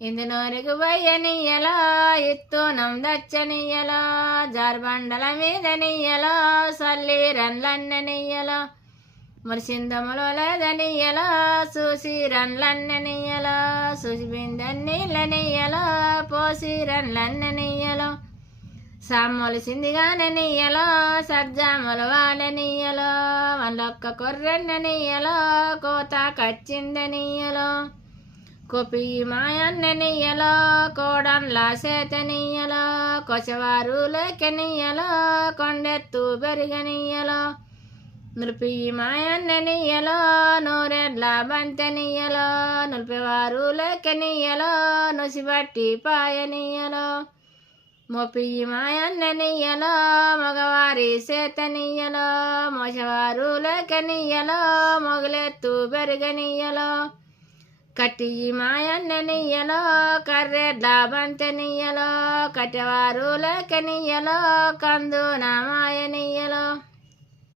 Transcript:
ఇందునూరికి బయ్యనియ్యలో ఇత్తూనం దచ్చనియ్యలో జార్బండల మీద నియ్యలో సల్లి రన్లన్ననియ్యలో మురిసిందములో లేదనియ్యలో చూసి రన్లన్ననియ్యలో చూసి బిందన్నీళ్ళనియ్యలో పోసి రన్లన్ననియ్యలో సామ్మొలిసిందిగాననియ్యలో సజ్జాములు వాడనియ్యలో వాళ్ళొక్క కొర్రెన్ననియ్యలో కోత కచ్చిందనియ్యలో కొపి మాయన్ననియ్యలో కోడంలా సేతనియ్యలో కొసవారు లేకనియ్యలో కొండెత్తు పెరిగనియ్యలో నృపి మాయన్ననియ్యలో నూరెడ్ల బంతనియ్యలో నులిపేవారు లేకనియ్యలో నుసిబట్టి పాయనియ్యలో మోపి మాయన్ననియ్యలో మగవారి సేతనియ్యలో మోసవారు లేకనియ్యలో మొగలెత్తు పెరగనియ్యలో కట్టి మాయన్ననియ్యలో కర్రెడ్ల బంతనియ్యలో కట్టెవారు లేకనియ్యలో కందున మాయనియ్యలో